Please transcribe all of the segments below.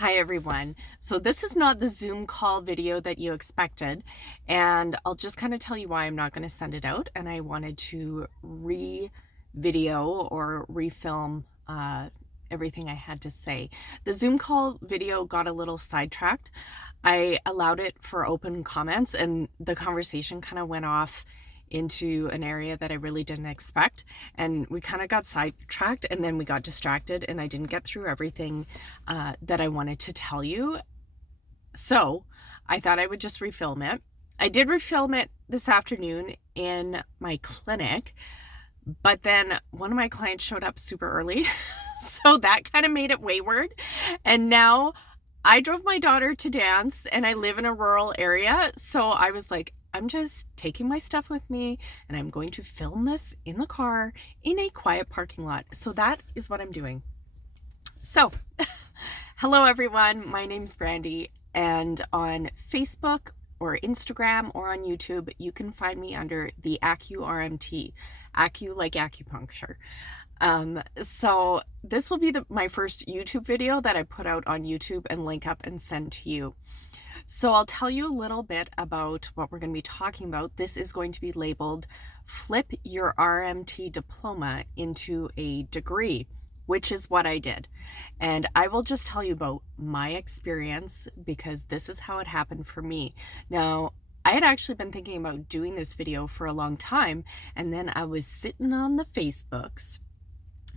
Hi everyone. So this is not the Zoom call video that you expected, and I'll just kind of tell you why I'm not going to send it out, and I wanted to re-video or refilm everything I had to say. The Zoom call video got a little sidetracked. I allowed it for open comments and the conversation kind of went off into an area that I really didn't expect, and we kind of got sidetracked and then we got distracted and I didn't get through everything that I wanted to tell you. So I thought I would just refilm it. I did refilm it this afternoon in my clinic, but then one of my clients showed up super early so that kind of made it wayward, and now I drove my daughter to dance and I live in a rural area, so I was like, I'm just taking my stuff with me and I'm going to film this in the car in a quiet parking lot. So that is what I'm doing. So, hello everyone. My name's Brandy, and on Facebook or Instagram or on YouTube, you can find me under the RMT, Acu like acupuncture. So this will be my first YouTube video that I put out on YouTube and link up and send to you. So I'll tell you a little bit about what we're going to be talking about. This is going to be labeled Flip Your RMT Diploma into a Degree, which is what I did. And I will just tell you about my experience because this is how it happened for me. Now, I had actually been thinking about doing this video for a long time, and then I was sitting on the Facebooks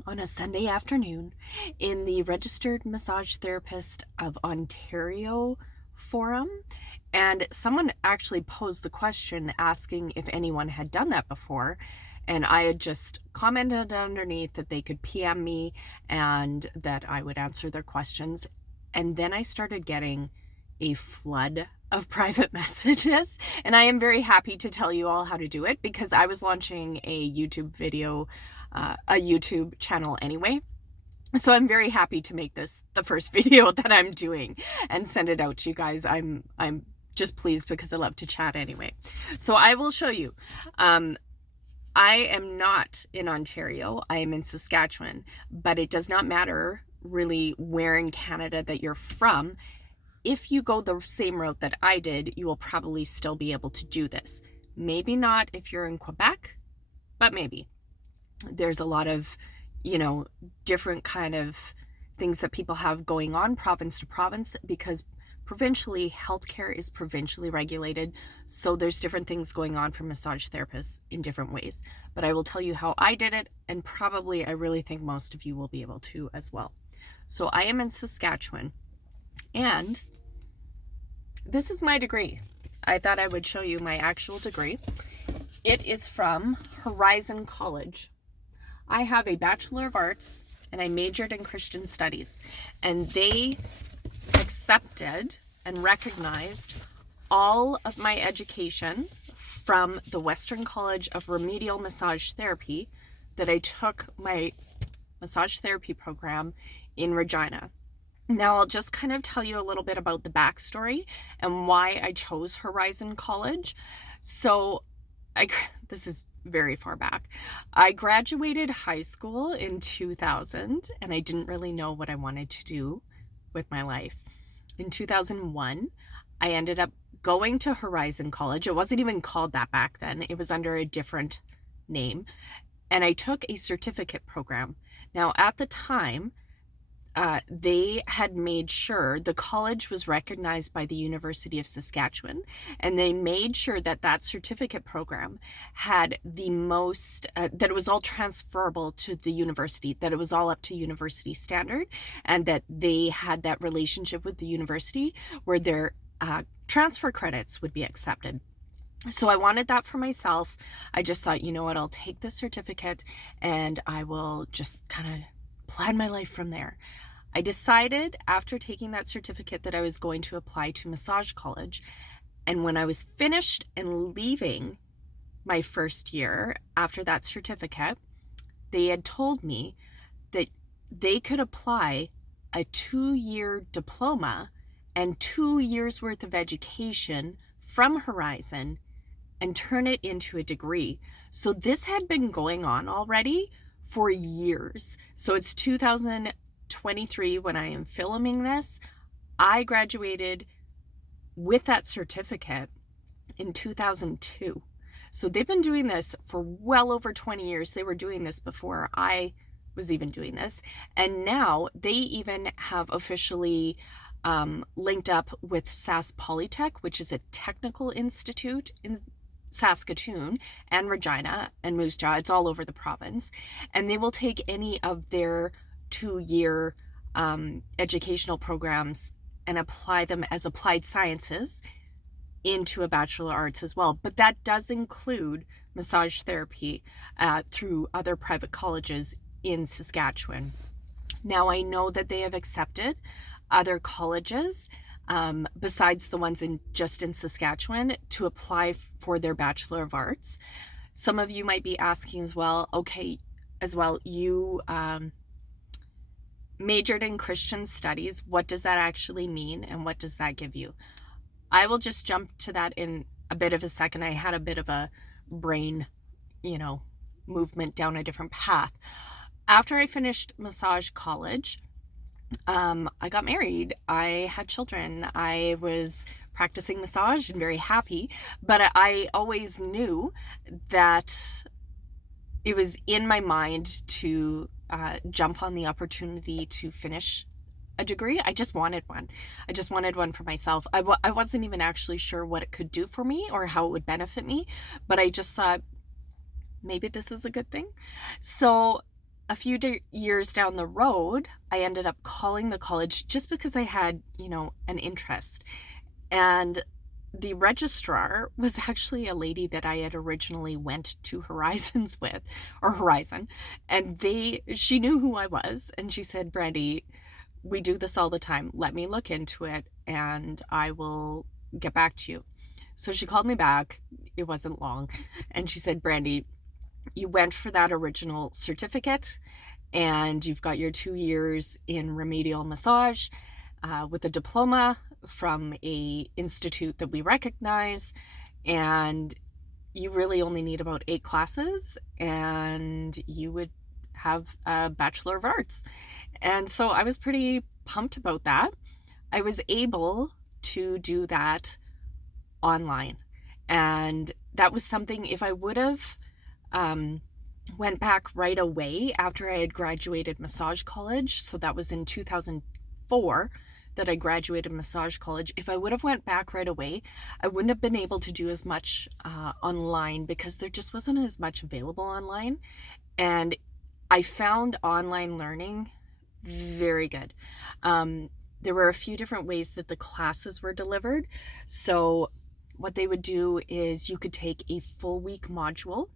on a Sunday afternoon in the Registered Massage Therapist of Ontario forum, and someone actually posed the question asking if anyone had done that before, and I had just commented underneath that they could PM me and that I would answer their questions. And then I started getting a flood of private messages, and I am very happy to tell you all how to do it because I was launching a YouTube video, a YouTube channel anyway. So I'm very happy to make this the first video that I'm doing and send it out to you guys. I'm just pleased because I love to chat anyway. So I will show you. I am not in Ontario. I am in Saskatchewan, but it does not matter really where in Canada that you're from. If you go the same route that I did, you will probably still be able to do this. Maybe not if you're in Quebec, but maybe. There's a lot of different kind of things that people have going on province to province because provincially healthcare is provincially regulated. So there's different things going on for massage therapists in different ways. But I will tell you how I did it, and probably I really think most of you will be able to as well. So I am in Saskatchewan, and this is my degree. I thought I would show you my actual degree. It is from Horizon College. I have a Bachelor of Arts and I majored in Christian Studies, and they accepted and recognized all of my education from the Western College of Remedial Massage Therapy that I took my massage therapy program in Regina. Now I'll just kind of tell you a little bit about the backstory and why I chose Horizon College. So this is very far back. I graduated high school in 2000 and I didn't really know what I wanted to do with my life. In 2001, I ended up going to Horizon College. It wasn't even called that back then. It was under a different name. And I took a certificate program. Now at the time, they had made sure the college was recognized by the University of Saskatchewan, and they made sure that that certificate program had the most, that it was all transferable to the university, that it was all up to university standard, and that they had that relationship with the university where their transfer credits would be accepted. So I wanted that for myself. I just thought, you know what, I'll take this certificate and I will just kind of plan my life from there. I decided after taking that certificate that I was going to apply to massage college. And when I was finished and leaving my first year after that certificate, they had told me that they could apply a 2-year diploma and 2 years worth of education from Horizon and turn it into a degree. So this had been going on already for years. So it's 2023 when I am filming this. I graduated with that certificate in 2002. So they've been doing this for well over 20 years. They were doing this before I was even doing this. And now they even have officially linked up with SAS Polytech, which is a technical institute in Saskatoon and Regina and Moose Jaw. It's all over the province. And they will take any of their 2-year educational programs and apply them as applied sciences into a Bachelor of Arts as well. But that does include massage therapy through other private colleges in Saskatchewan. Now, I know that they have accepted other colleges besides the ones just in Saskatchewan to apply for their Bachelor of Arts. Some of you might be asking as well, you majored in Christian studies. What does that actually mean, and what does that give you? I will just jump to that in a bit of a second. I had a bit of a brain, movement down a different path. After I finished massage college, I got married. I had children. I was practicing massage and very happy, but I always knew that it was in my mind to jump on the opportunity to finish a degree. I just wanted one. I just wanted one for myself. I wasn't even actually sure what it could do for me or how it would benefit me, but I just thought maybe this is a good thing. So a few years down the road, I ended up calling the college just because I had, an interest. And the registrar was actually a lady that I had originally went to Horizon, and she knew who I was, and she said, "Brandy, we do this all the time. Let me look into it and I will get back to you." So she called me back. It wasn't long. And she said, "Brandy, you went for that original certificate and you've got your 2 years in remedial massage with a diploma from a institute that we recognize, and you really only need about 8 classes and you would have a Bachelor of Arts." And so I was pretty pumped about that. I was able to do that online, and that was something, if I would have went back right away after I had graduated massage college, so that was in 2004 that I graduated massage college. If I would have went back right away, I wouldn't have been able to do as much online because there just wasn't as much available online. And I found online learning very good. There were a few different ways that the classes were delivered. So what they would do is you could take a full week module.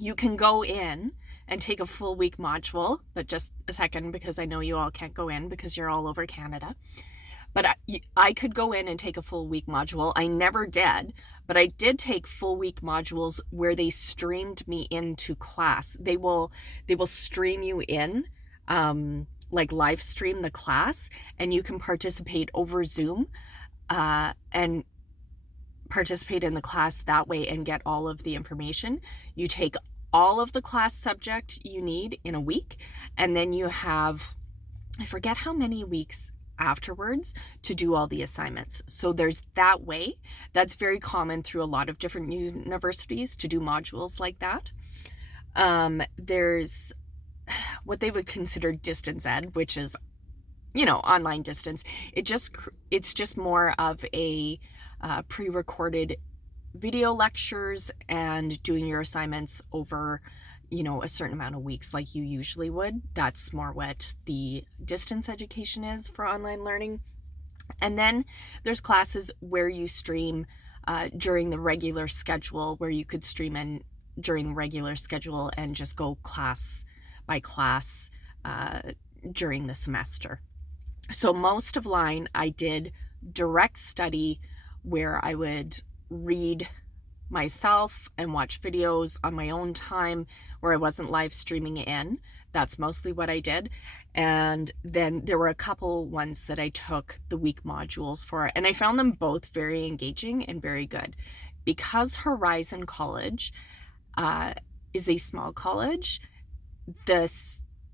You can go in and take a full week module, but just a second, because I know you all can't go in because you're all over Canada. But I could go in and take a full week module. I never did, but I did take full week modules where they streamed me into class. They will stream you in, like live stream the class, and you can participate over Zoom and participate in the class that way and get all of the information. You take all of the class subject you need in a week, and then you have, I forget how many weeks afterwards to do all the assignments. So there's that way. That's very common through a lot of different universities to do modules like that. There's what they would consider distance ed, which is, online distance. It's just more of a pre-recorded video lectures and doing your assignments over, a certain amount of weeks like you usually would. That's more what the distance education is for online learning. And then there's classes where you stream during the regular schedule, where you could stream in during the regular schedule and just go class by class during the semester. So most of line I did direct study, where I would read myself and watch videos on my own time where I wasn't live streaming in. That's mostly what I did. And then there were a couple ones that I took the week modules for, and I found them both very engaging and very good. Because Horizon College is a small college, the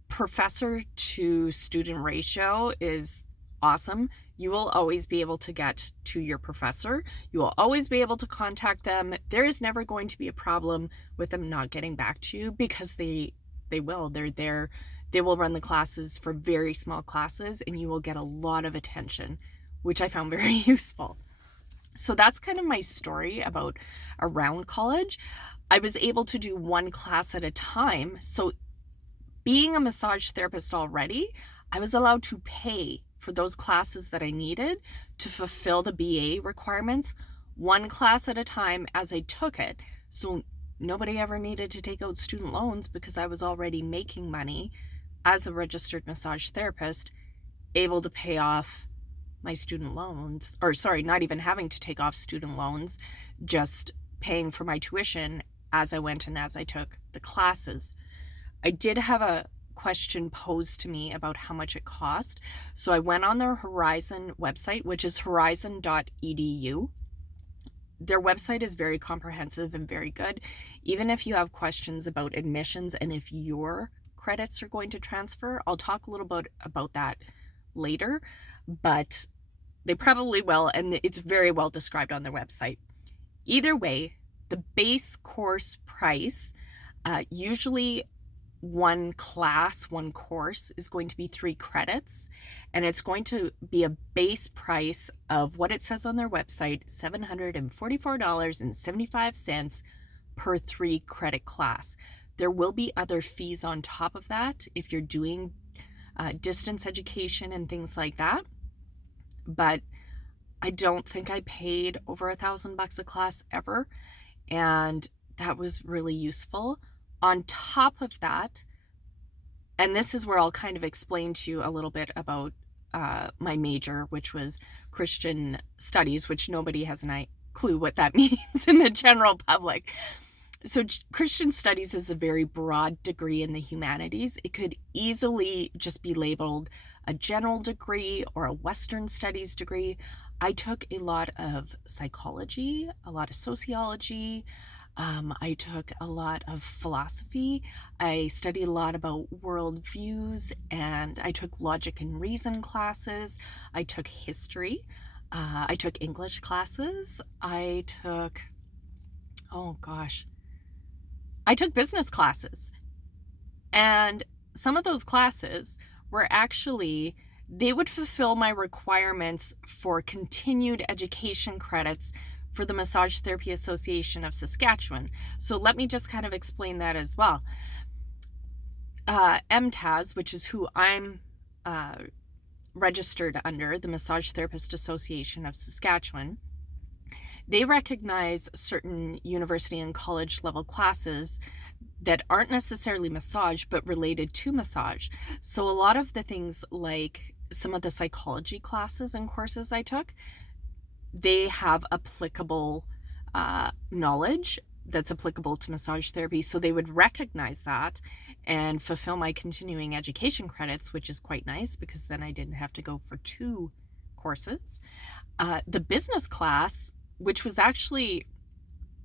professor to student ratio is awesome. You will always be able to get to your professor. You will always be able to contact them. There is never going to be a problem with them not getting back to you, because they will. They're there. They will run the classes for very small classes, and you will get a lot of attention, which I found very useful. So that's kind of my story about around college. I was able to do one class at a time. So being a massage therapist already, I was allowed to pay for those classes that I needed to fulfill the BA requirements, one class at a time as I took it. So nobody ever needed to take out student loans, because I was already making money as a registered massage therapist, able to pay off my student loans, or sorry, not even having to take off student loans, just paying for my tuition as I went and as I took the classes. I did have a question posed to me about how much it cost. So I went on their Horizon website, which is horizon.edu. Their website is very comprehensive and very good. Even if you have questions about admissions and if your credits are going to transfer, I'll talk a little bit about that later, but they probably will, and it's very well described on their website. Either way, the base course price, usually one class, one course is going to be 3 credits, and it's going to be a base price of what it says on their website, $744.75 per 3 credit class. There will be other fees on top of that if you're doing distance education and things like that, but I don't think I paid over $1,000 a class ever, and that was really useful. On top of that, and this is where I'll kind of explain to you a little bit about my major, which was Christian studies, which nobody has a clue what that means in the general public. So Christian studies is a very broad degree in the humanities. It could easily just be labeled a general degree or a Western studies degree. I took a lot of psychology, a lot of sociology. I took a lot of philosophy. I studied a lot about worldviews, and I took logic and reason classes. I took history. I took English classes. I took business classes. And some of those classes were actually, they would fulfill my requirements for continued education credits for the Massage Therapy Association of Saskatchewan. So let me just kind of explain that as well. MTAS, which is who I'm registered under, the Massage Therapist Association of Saskatchewan, they recognize certain university and college level classes that aren't necessarily massage, but related to massage. So a lot of the things, like some of the psychology classes and courses I took, they have applicable knowledge that's applicable to massage therapy. So they would recognize that and fulfill my continuing education credits, which is quite nice, because then I didn't have to go for 2 courses. The business class, which was actually,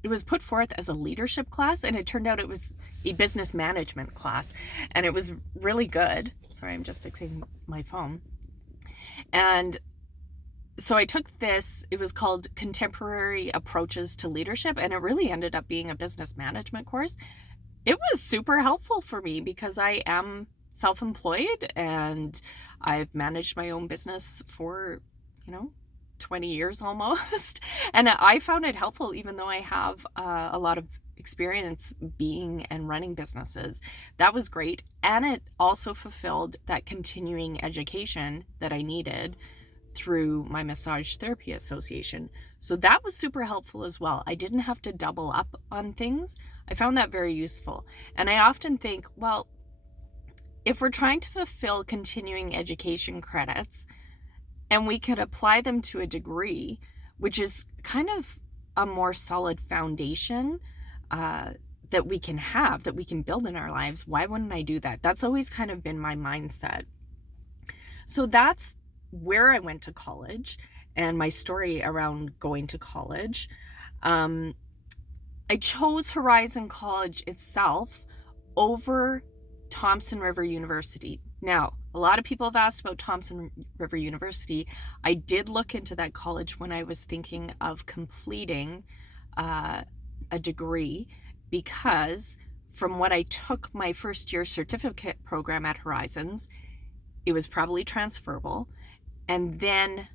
it was put forth as a leadership class, and it turned out it was a business management class, and it was really good. Sorry, I'm just fixing my phone. And so I took this, it was called Contemporary Approaches to Leadership, and it really ended up being a business management course. It was super helpful for me because I am self-employed and I've managed my own business for, 20 years almost. And I found it helpful, even though I have a lot of experience being and running businesses. That was great. And it also fulfilled that continuing education that I needed through my Massage Therapy Association. So that was super helpful as well. I didn't have to double up on things. I found that very useful. And I often think, well, if we're trying to fulfill continuing education credits and we could apply them to a degree, which is kind of a more solid foundation that we can have, that we can build in our lives, why wouldn't I do that? That's always kind of been my mindset. So that's where I went to college and my story around going to college. I chose Horizon College itself over Thompson River University. Now, A lot of people have asked about Thompson River University. I did look into that college when I was thinking of completing a degree, because from what I took my first year certificate program at Horizons, it was probably transferable. And then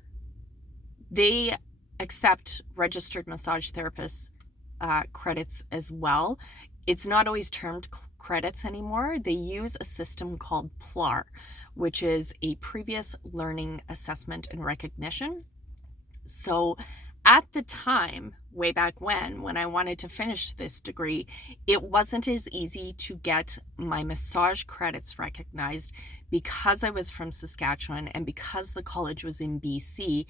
they accept registered massage therapists credits as well. It's not always termed credits anymore. They use a system called PLAR, which is a previous learning assessment and recognition. So at the time, way back when I wanted to finish this degree, it wasn't as easy to get my massage credits recognized because I was from Saskatchewan and because the college was in BC.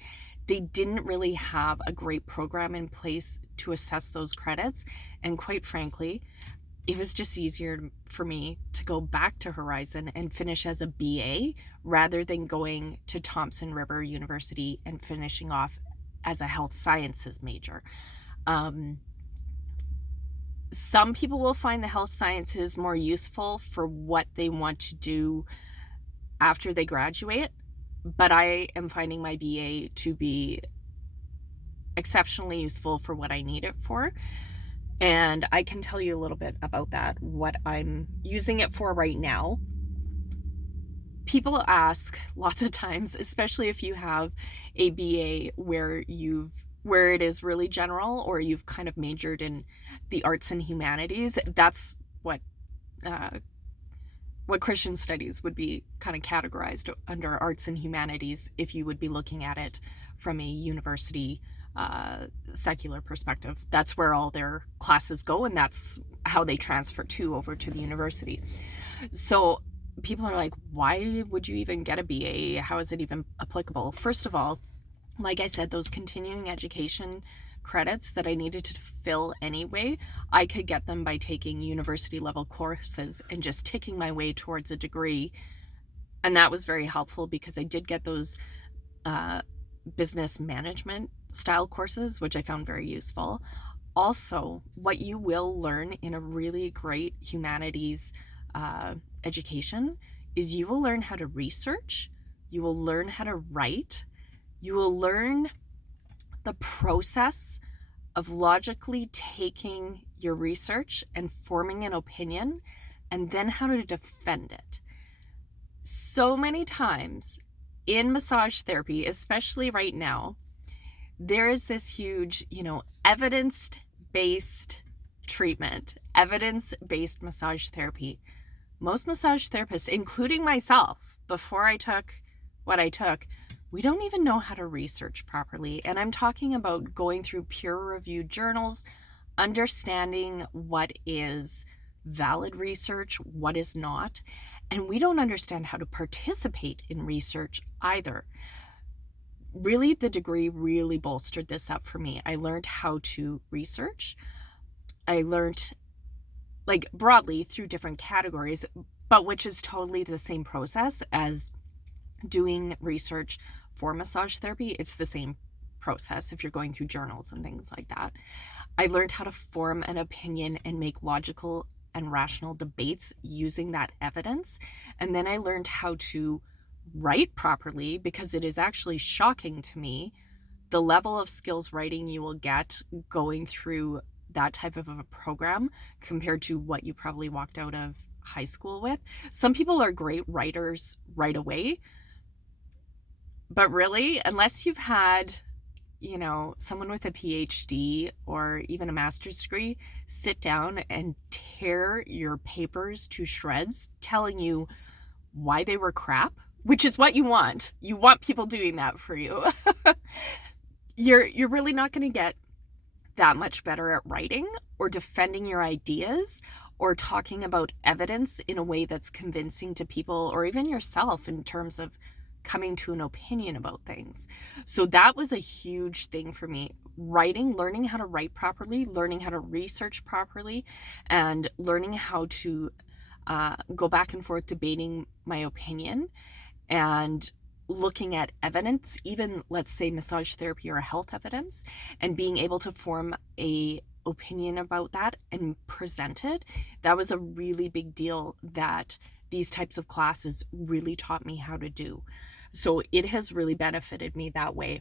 They didn't really have a great program in place to assess those credits. And quite frankly, it was just easier for me to go back to Horizon and finish as a BA rather than going to Thompson River University and finishing off as a health sciences major. Some people will find the health sciences more useful for what they want to do after they graduate, but I am finding my BA to be exceptionally useful for what I need it for. And I can tell you a little bit about that, what I'm using it for right now. People ask lots of times, especially if you have a BA where it is really general, or you've kind of majored in the arts and humanities. That's what Christian studies would be kind of categorized under arts and humanities if you would be looking at it from a university secular perspective. That's where all their classes go, and that's how they transfer over to the university. So people are like, why would you even get a BA? How is it even applicable? First of all, like I said, those continuing education credits that I needed to fill anyway, I could get them by taking university level courses and just ticking my way towards a degree. And that was very helpful because I did get those business management style courses, which I found very useful. Also, what you will learn in a really great humanities education is you will learn how to research, you will learn how to write, you will learn the process of logically taking your research and forming an opinion, and then how to defend it. So many times in massage therapy, especially right now, there is this huge, evidence-based treatment, evidence-based massage therapy. Most massage therapists, including myself, before I took what I took, we don't even know how to research properly. And I'm talking about going through peer-reviewed journals, understanding what is valid research, what is not. And we don't understand how to participate in research either. Really, the degree really bolstered this up for me. I learned how to research. I learned, broadly through different categories, but which is totally the same process as doing research for massage therapy. It's the same process if you're going through journals and things like that. I learned how to form an opinion and make logical and rational debates using that evidence. And then I learned how to write properly, because it is actually shocking to me the level of skills writing you will get going through that type of a program compared to what you probably walked out of high school with. Some people are great writers right away, but really, unless you've had, someone with a PhD or even a master's degree sit down and tear your papers to shreds, telling you why they were crap, which is what you want. You want people doing that for you. You're really not going to get that much better at writing or defending your ideas or talking about evidence in a way that's convincing to people, or even yourself, in terms of coming to an opinion about things. So that was a huge thing for me. Writing, learning how to write properly, learning how to research properly, and learning how to go back and forth debating my opinion and looking at evidence, even let's say massage therapy or health evidence, and being able to form a opinion about that and present it. That was a really big deal that the these types of classes really taught me how to do. So it has really benefited me that way.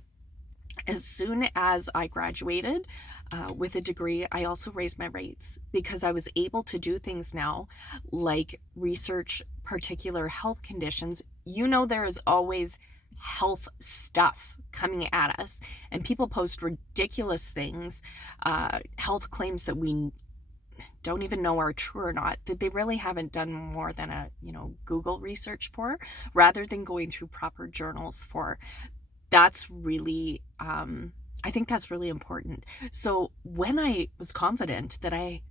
As soon as I graduated with a degree, I also raised my rates because I was able to do things now like research particular health conditions. There is always health stuff coming at us, and people post ridiculous things, health claims that we don't even know are true or not, that they really haven't done more than a Google research for, rather than going through proper journals for. That's really I think that's really important. So when I was confident that I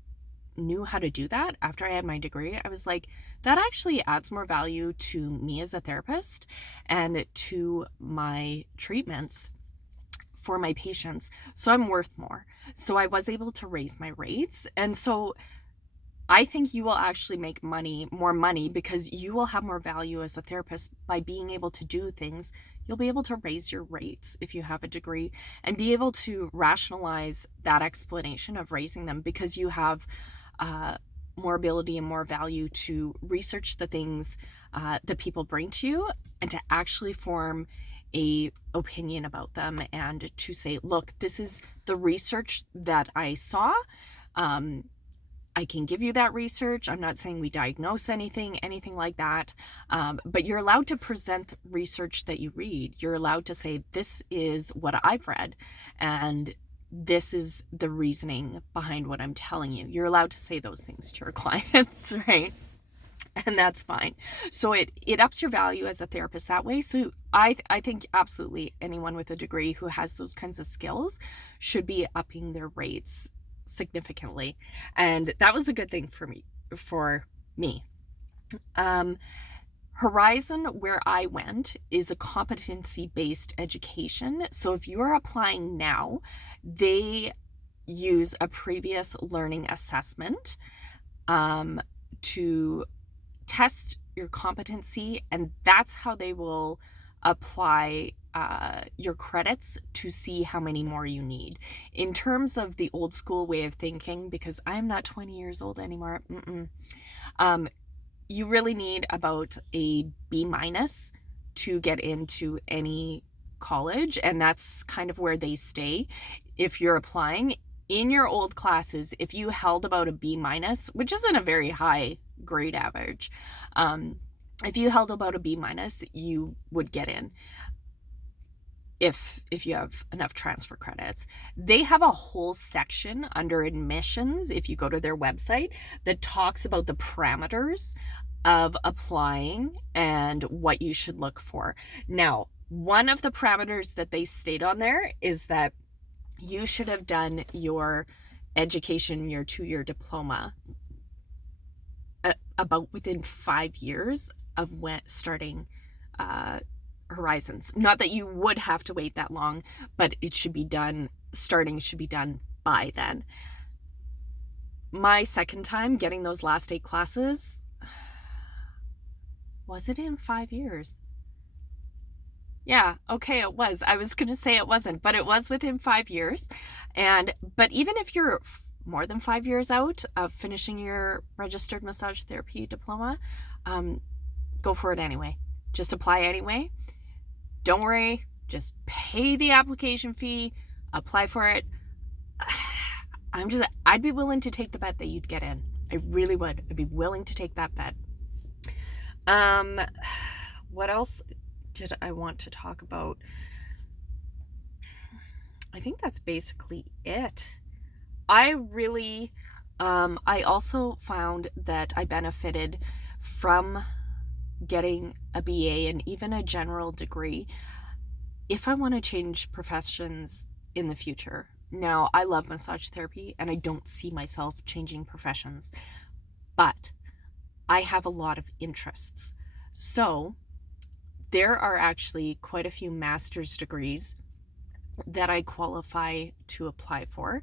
knew how to do that after I had my degree, I was like, that actually adds more value to me as a therapist and to my treatments for my patients. So I'm worth more. So I was able to raise my rates. And so I think you will actually make more money, because you will have more value as a therapist by being able to do things. You'll be able to raise your rates if you have a degree and be able to rationalize that explanation of raising them, because you have more ability and more value to research the things that people bring to you and to actually form a opinion about them, and to say, look, this is the research that I saw. I can give you that research. I'm not saying we diagnose anything like that. But you're allowed to present research that you read. You're allowed to say, this is what I've read, and this is the reasoning behind what I'm telling you. You're allowed to say those things to your clients, right? And that's fine. So it ups your value as a therapist that way. So I think absolutely anyone with a degree who has those kinds of skills should be upping their rates significantly. And that was a good thing for me. Horizon, where I went, is a competency-based education. So if you're applying now, they use a previous learning assessment to test your competency, and that's how they will apply your credits to see how many more you need. In terms of the old school way of thinking, because I'm not 20 years old anymore, you really need about a B- to get into any college, and that's kind of where they stay. If you're applying in your old classes, if you held about a B-, which isn't a very high grade average, if you held about a B-, you would get in if you have enough transfer credits. They have a whole section under admissions, if you go to their website, that talks about the parameters of applying and what you should look for. Now, one of the parameters that they state on there is that you should have done your education, your 2-year diploma, about within 5 years of starting Horizons. Not that you would have to wait that long, but it should be done, starting should be done by then. My second time getting those last 8 classes, was it in 5 years? Yeah, okay, it was. I was going to say it wasn't, but it was within 5 years. But even if you're more than 5 years out of finishing your registered massage therapy diploma, go for it anyway. Just apply anyway. Don't worry. Just pay the application fee, apply for it. I'd be willing to take the bet that you'd get in. I really would. I'd be willing to take that bet. What else did I want to talk about? I think that's basically it. I also found that I benefited from getting a BA and even a general degree if I want to change professions in the future. Now, I love massage therapy and I don't see myself changing professions, but I have a lot of interests. So there are actually quite a few master's degrees that I qualify to apply for,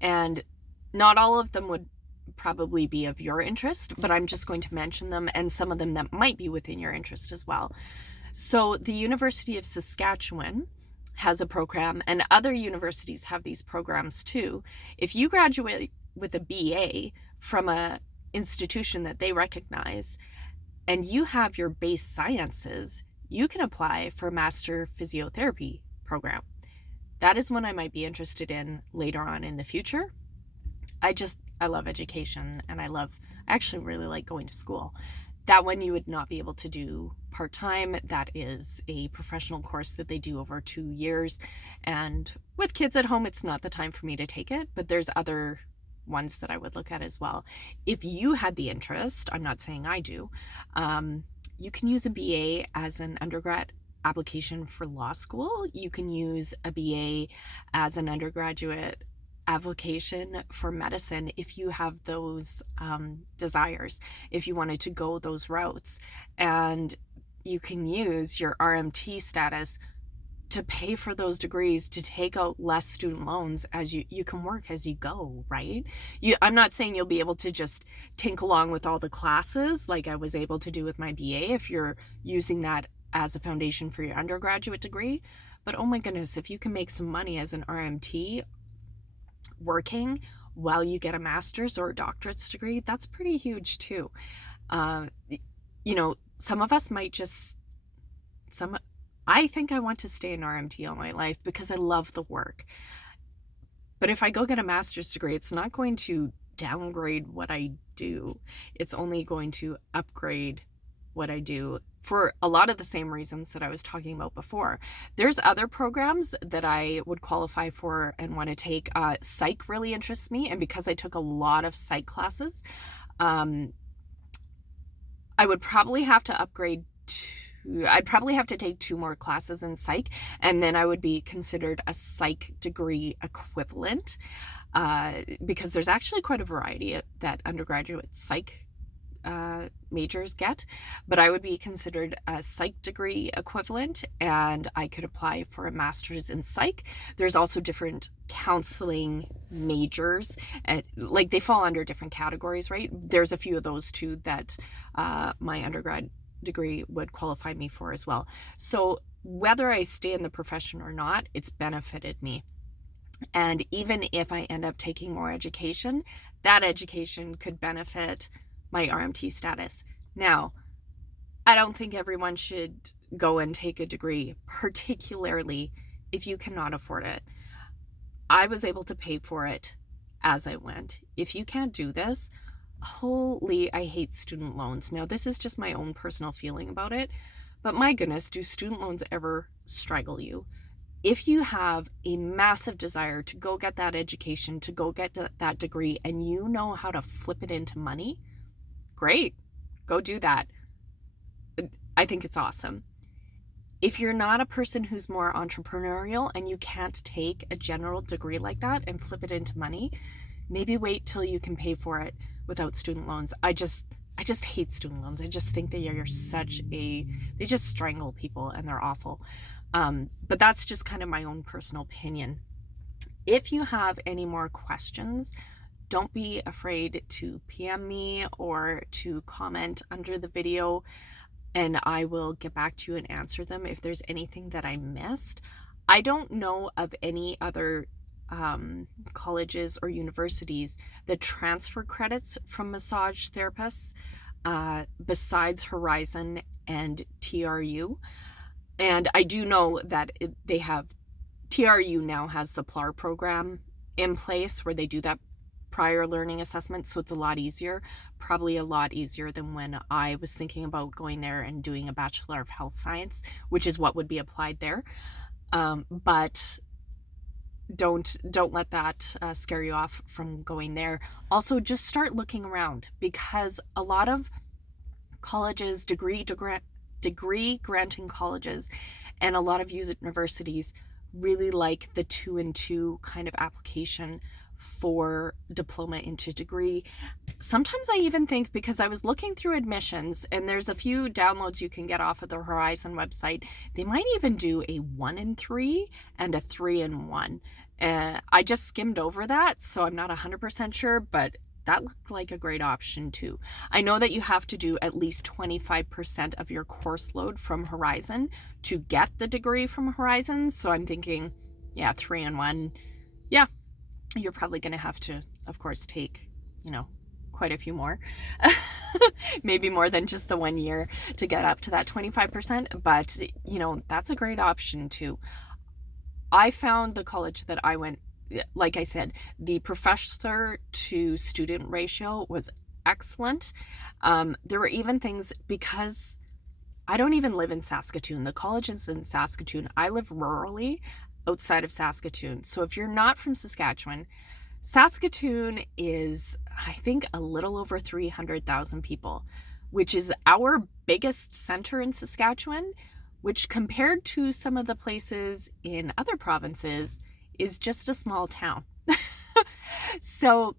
and not all of them would probably be of your interest, but I'm just going to mention them, and some of them that might be within your interest as well. So the University of Saskatchewan has a program, and other universities have these programs too. If you graduate with a BA from a institution that they recognize and you have your base sciences, you can apply for a master physiotherapy program. That is one I might be interested in later on in the future. I love education, and I actually really like going to school. That one you would not be able to do part-time. That is a professional course that they do over 2 years. And with kids at home, it's not the time for me to take it, but there's other ones that I would look at as well. If you had the interest, I'm not saying I do, you can use a BA as an undergrad application for law school. You can use a BA as an undergraduate application for medicine if you have those desires, if you wanted to go those routes. And you can use your RMT status to pay for those degrees, to take out less student loans as you can work as you go, right? I'm not saying you'll be able to just tink along with all the classes like I was able to do with my BA if you're using that as a foundation for your undergraduate degree. But oh my goodness, if you can make some money as an RMT working while you get a master's or a doctorate's degree, that's pretty huge too. Some of us might I think I want to stay in RMT all my life because I love the work. But if I go get a master's degree, it's not going to downgrade what I do. It's only going to upgrade what I do for a lot of the same reasons that I was talking about before. There's other programs that I would qualify for and want to take. Psych really interests me, and because I took a lot of psych classes, I would probably have to upgrade I'd probably have to take 2 more classes in psych, and then I would be considered a psych degree equivalent, because there's actually quite a variety that undergraduate psych majors get, but I would be considered a psych degree equivalent, and I could apply for a master's in psych. There's also different counseling majors, and like they fall under different categories, right? There's a few of those too that my undergrad degree would qualify me for as well. So whether I stay in the profession or not, it's benefited me. And even if I end up taking more education, that education could benefit my RMT status. Now, I don't think everyone should go and take a degree, particularly if you cannot afford it. I was able to pay for it as I went. If you can't do this, holy, I hate student loans. Now, this is just my own personal feeling about it, but my goodness, do student loans ever struggle you? If you have a massive desire to go get that education, to go get that degree, and you know how to flip it into money, great, go do that. I think it's awesome. If you're not a person who's more entrepreneurial and you can't take a general degree like that and flip it into money, maybe wait till you can pay for it without student loans. I just hate student loans. I just think they just strangle people and they're awful. But that's just kind of my own personal opinion. If you have any more questions, don't be afraid to PM me or to comment under the video, and I will get back to you and answer them if there's anything that I missed. I don't know of any other colleges or universities that transfer credits from massage therapists besides Horizon and TRU. And I do know that they have, TRU now has the PLAR program in place where they do that prior learning assessment, so it's a lot easier, probably a lot easier than when I was thinking about going there and doing a Bachelor of Health Science, which is what would be applied there. But don't let that scare you off from going there. Also, just start looking around, because a lot of colleges, degree granting colleges, and a lot of universities really like the 2-in-2 kind of application for diploma into degree. Sometimes I even think, because I was looking through admissions, and there's a few downloads you can get off of the Horizon website, they might even do a 1-in-3 and a 3-in-1. I just skimmed over that, so I'm not 100% sure, but that looked like a great option too. I know that you have to do at least 25% of your course load from Horizon to get the degree from Horizon, so I'm thinking, 3-in-1, you're probably going to have to, of course, take, quite a few more, maybe more than just the 1 year to get up to that 25%. But, that's a great option too. I found the college that I went, like I said, the professor to student ratio was excellent. There were even things, because I don't even live in Saskatoon. The college is in Saskatoon. I live rurally outside of Saskatoon. So if you're not from Saskatchewan, Saskatoon is, I think, a little over 300,000 people, which is our biggest center in Saskatchewan, which compared to some of the places in other provinces is just a small town. So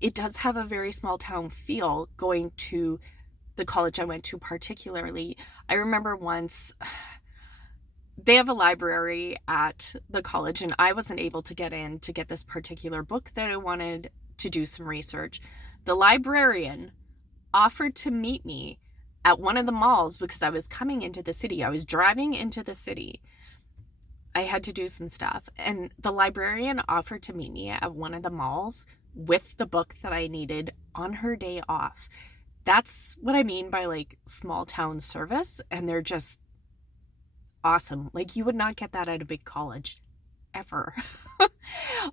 it does have a very small town feel going to the college I went to particularly. I remember once they have a library at the college and I wasn't able to get in to get this particular book that I wanted to do some research. The librarian offered to meet me at one of the malls because I was coming into the city. I was driving into the city. I had to do some stuff. And the librarian offered to meet me at one of the malls with the book that I needed on her day off. That's what I mean by like small town service. And they're just awesome. Like you would not get that at a big college ever.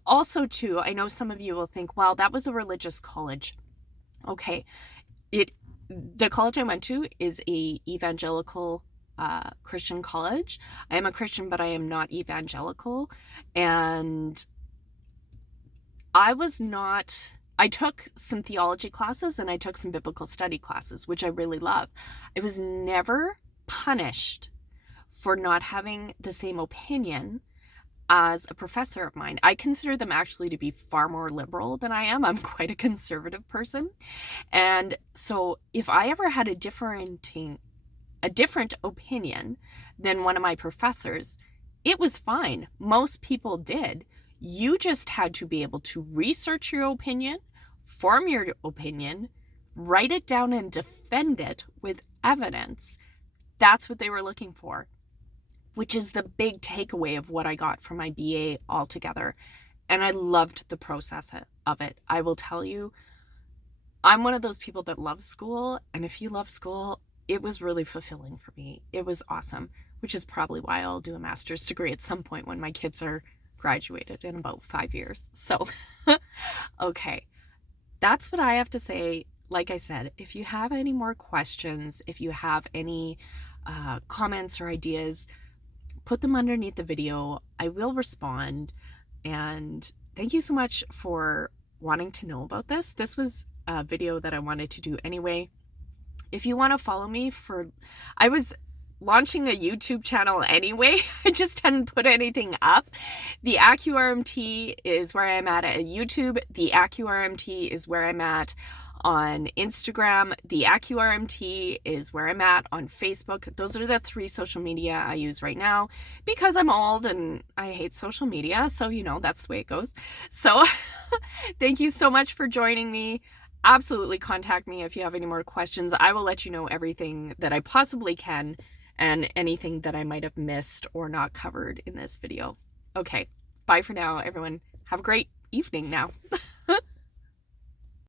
Also too, I know some of you will think, well, that was a religious college. Okay. The college I went to is a evangelical Christian college. I am a Christian, but I am not evangelical. And I took some theology classes and I took some biblical study classes, which I really love. I was never punished for not having the same opinion as a professor of mine. I consider them actually to be far more liberal than I am. I'm quite a conservative person. And so if I ever had a different opinion than one of my professors, it was fine. Most people did. You just had to be able to research your opinion, form your opinion, write it down and defend it with evidence. That's what they were looking for, which is the big takeaway of what I got from my BA altogether. And I loved the process of it. I will tell you, I'm one of those people that loves school. And if you love school, it was really fulfilling for me. It was awesome, which is probably why I'll do a master's degree at some point when my kids are graduated in about 5 years. So, okay, that's what I have to say. Like I said, if you have any more questions, if you have any comments or ideas, put them underneath the video. I will respond. And thank you so much for wanting to know about this. This was a video that I wanted to do anyway. If you want to follow me I was launching a YouTube channel anyway. I just hadn't put anything up. The AccuRMT is where I'm at YouTube. The AccuRMT is where I'm at on Instagram. The AccuRMT is where I'm at on Facebook. Those are the 3 social media I use right now because I'm old and I hate social media. So, that's the way it goes. So thank you so much for joining me. Absolutely contact me if you have any more questions. I will let you know everything that I possibly can and anything that I might have missed or not covered in this video. Okay, bye for now, everyone. Have a great evening now.